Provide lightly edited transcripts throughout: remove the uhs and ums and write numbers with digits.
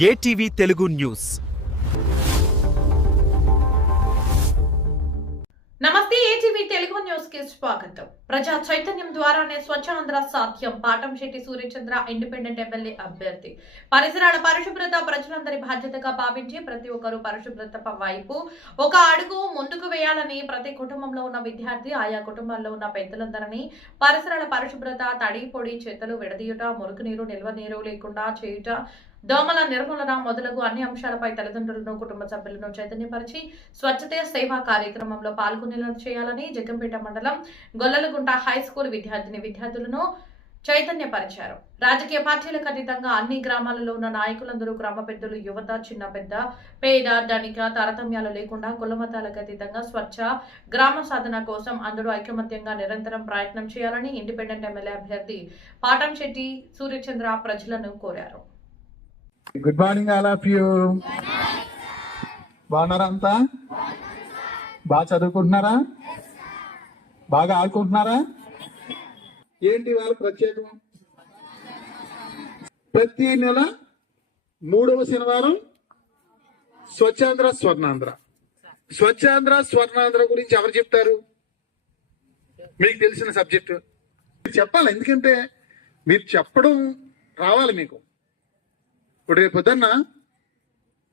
ATV Telugu news. నమస్తే, ATV Telugu news కి స్వాగతం. ప్రజా చైతన్యం ద్వారానే స్వచ్ఛాంధ్ర సాధ్యం. పాటంశెట్టి సూర్యచంద్ర ఇండిపెండెంట్ ఎమ్మెల్యే అభ్యర్థి. పరిసరాల పరిశుభ్రత ప్రజలందరి బాధ్యతగా భావించి ప్రతి ఒక్కరూ పరిశుభ్రత వైపు ఒక అడుగు ముందుకు వేయాలని ప్రతి కుటుంబంలో ఉన్న విద్యార్థి, ఆయా కుటుంబాల్లో ఉన్న పెద్దలందరినీ పరిసరాల పరిశుభ్రత, తడి పొడి చెత్తలు విడదీయుట, మురుగునీరు నిల్వ నీరు లేకుండా చేయుట, దోమల నిర్మూలన మొదలగు అన్ని అంశాలపై తల్లిదండ్రులను, కుటుంబ సభ్యులను చైతన్యపరిచి స్వచ్ఛతే సేవా కార్యక్రమంలో పాల్గొనేలా చేయాలని జగ్గంపేట మండలం గొల్లలగుంట హై స్కూల్ విద్యార్థులను చైతన్యపరిచారు. రాజకీయ పార్టీలకు అతీతంగా అన్ని గ్రామాలలో ఉన్న నాయకులందరూ, గ్రామ పెద్దలు, యువత, చిన్న పెద్ద, పేద, ధనిక తారతమ్యాలు లేకుండా కులమతాలకు అతీతంగా స్వచ్ఛ గ్రామ సాధన కోసం అందరూ ఐకమత్యంగా నిరంతరం ప్రయత్నం చేయాలని ఇండిపెండెంట్ ఎమ్మెల్యే అభ్యర్థి పాటంశెట్టి సూర్యచంద్ర ప్రజలను కోరారు. Good morning all of you. బాగున్నారా? అంతా బాగా చదువుకుంటున్నారా? బాగా ఆడుకుంటున్నారా? ఏంటి వాళ్ళ ప్రత్యేకం? ప్రతి నెల 3వ శనివారం స్వచ్ఛాంధ్ర స్వర్ణాంధ్ర. స్వచ్ఛాంధ్ర స్వర్ణాంధ్ర గురించి ఎవరు చెప్తారు? మీకు తెలిసిన సబ్జెక్టు చెప్పాలి. ఎందుకంటే మీరు చెప్పడం రావాలి మీకు. ఇప్పుడు రేపు పొద్దున్న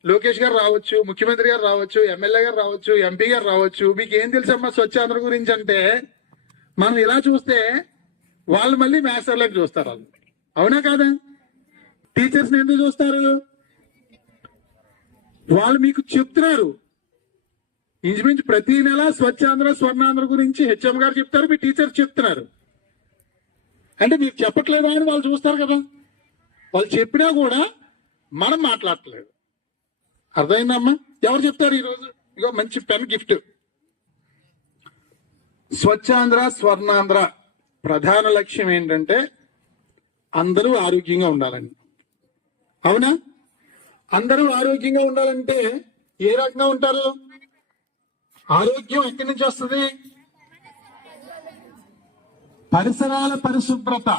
లోకేష్ గారు రావచ్చు, ముఖ్యమంత్రి గారు రావచ్చు, ఎమ్మెల్యే గారు రావచ్చు, ఎంపీ గారు రావచ్చు. మీకు ఏం తెలుసమ్మా స్వచ్ఛాంధ్ర గురించి అంటే? మనం ఇలా చూస్తే వాళ్ళు మళ్ళీ మాస్టర్లకు చూస్తారు. వాళ్ళు అవునా కాదా? టీచర్స్ ఎందుకు చూస్తారు? వాళ్ళు మీకు చెప్తున్నారు. ఇంచుమించు ప్రతి నెల స్వచ్ఛాంధ్ర స్వర్ణాంధ్ర గురించి హెచ్ఎం గారు చెప్తారు, మీ టీచర్స్ చెప్తున్నారు. అంటే మీకు చెప్పట్లేదా అని వాళ్ళు చూస్తారు కదా. వాళ్ళు చెప్పినా కూడా మనం మాట్లాడట్లేదు. అర్థమైందమ్మా? ఎవరు చెప్తారు ఈరోజు? ఇగో మంచి పెన్ గిఫ్ట్. స్వచ్ఛాంధ్ర స్వర్ణాంధ్ర ప్రధాన లక్ష్యం ఏంటంటే అందరూ ఆరోగ్యంగా ఉండాలని. అవునా? అందరూ ఆరోగ్యంగా ఉండాలంటే ఏ రకంగా ఉంటారు? ఆరోగ్యం ఎక్కడి నుంచి వస్తుంది? పరిసరాల పరిశుభ్రత,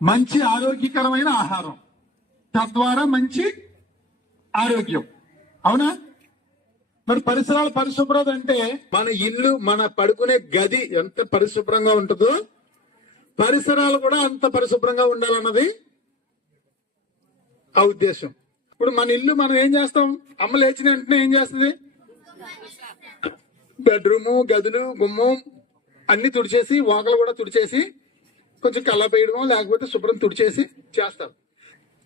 మంచి ఆరోగ్యకరమైన ఆహారం, తద్వారా మంచి ఆరోగ్యం. అవునా? మరి పరిసరాల పరిశుభ్రత అంటే మన ఇల్లు, మన పడుకునే గది ఎంత పరిశుభ్రంగా ఉంటుందో పరిసరాలు కూడా అంత పరిశుభ్రంగా ఉండాలన్నది ఆ ఉద్దేశం. ఇప్పుడు మన ఇల్లు మనం ఏం చేస్తాం? అమ్మ లేచిన వెంటనే ఏం చేస్తుంది? బెడ్రూము, గదులు, గుమ్మం అన్ని తుడిచేసి, వాకలు కూడా తుడిచేసి, కొంచెం కళ్ళపేయడమో లేకపోతే శుభ్రం తుడిచేసి చేస్తారు.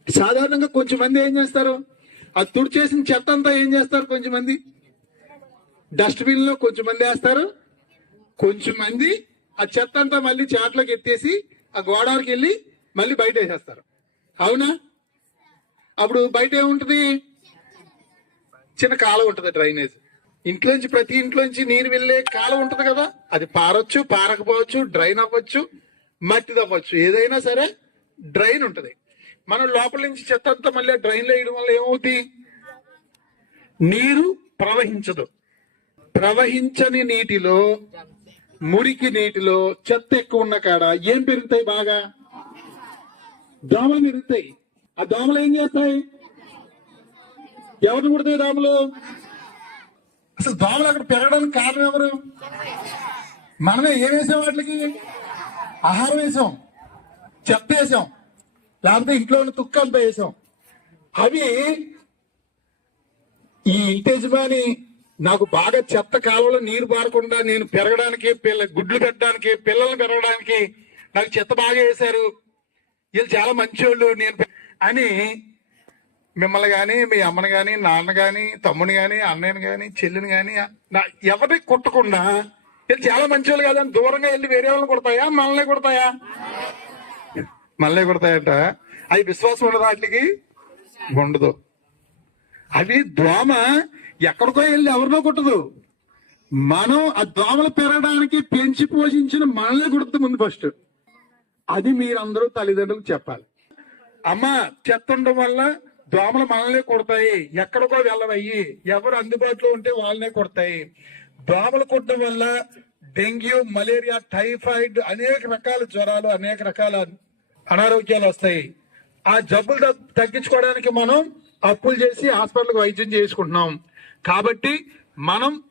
సాధారణంగా కొంచెం మంది ఏం చేస్తారు? ఆ తుడిచేసిన చెత్త అంతా ఏం చేస్తారు? కొంచెం మంది డస్ట్బిన్ లో కొంచెం మంది వేస్తారు, కొంచెం మంది ఆ చెత్త అంతా మళ్ళీ చాట్లోకి ఎత్తేసి ఆ గోడవరికి వెళ్ళి మళ్ళీ బయట వేసేస్తారు. అవునా? అప్పుడు బయట ఏముంటది? చిన్న కాలం ఉంటది, డ్రైనేజ్. ఇంట్లోంచి, ప్రతి ఇంట్లోంచి నీరు వెళ్ళే కాలం ఉంటది కదా. అది పారొచ్చు, పారకపోవచ్చు, డ్రైన్ అవ్వచ్చు, మట్టిది అవ్వచ్చు, ఏదైనా సరే డ్రైన్ ఉంటది. మనం లోపల నుంచి చెత్త అంతా మళ్ళీ డ్రైన్ లో వేయడం వల్ల ఏమవుతుంది? నీరు ప్రవహించదు. ప్రవహించని నీటిలో, మురికి నీటిలో చెత్త ఎక్కువ ఉన్న కాడ ఏం పెరుగుతాయి? బాగా దోమలు పెరుగుతాయి. ఆ దోమలు ఏం చేస్తాయి? ఎవరిని కుడతాయి దోమలు? అసలు దోమలు అక్కడ పెరగడానికి కారణం ఎవరు? మనమే. ఏం వేసాం? వాటికి ఆహారం వేసాం, చెత్త వేసాం, లేకపోతే ఇంట్లో ఉన్న తుక్క అంతా వేసాం. అవి ఈ ఇంటి యజమాని నాకు బాగా చెత్త కాలంలో నీరు పారకుండా నేను పెరగడానికి, గుడ్లు పెట్టడానికి, పిల్లల్ని పెరగడానికి నాకు చెత్త బాగా వేశారు, వీళ్ళు చాలా మంచోళ్ళు నేను అని మిమ్మల్ని కానీ, మీ అమ్మని కానీ, నాన్న కానీ, తమ్ముని కానీ, అన్నయ్యని కానీ, చెల్లిని కానీ ఎవరిని కొట్టకుండా వీళ్ళు చాలా మంచోళ్ళు కాదని దూరంగా వెళ్ళి వేరే వాళ్ళని కొడతాయా? మనల్ని కొడతాయా? మళ్ళీ కొడతాయట. అవి విశ్వాసం ఉండదు, వాటికి ఉండదు. అవి దోమ ఎక్కడికో వెళ్ళి ఎవరినో కొట్టదు. మనం ఆ దోమలు పెరగడానికి పెంచి పోషించిన మనల్ని కొడుతుంది ముందు ఫస్ట్. అది మీరందరూ తల్లిదండ్రులకు చెప్పాలి. అమ్మ, చెత్త ఉండడం వల్ల దోమలు మనల్ని కొడతాయి, ఎక్కడికో వెళ్ళవయ్యి, ఎవరు అందుబాటులో ఉంటే వాళ్ళనే కొడతాయి. దోమలు కొట్టడం వల్ల డెంగ్యూ, మలేరియా, టైఫాయిడ్, అనేక రకాల జ్వరాలు, అనేక రకాల అనారోగ్యాలు వస్తాయి. ఆ జబ్బులు తగ్గించుకోవడానికి మనం అప్పులు చేసి హాస్పిటల్కి వైద్యం చేసుకుంటున్నాం. కాబట్టి మనం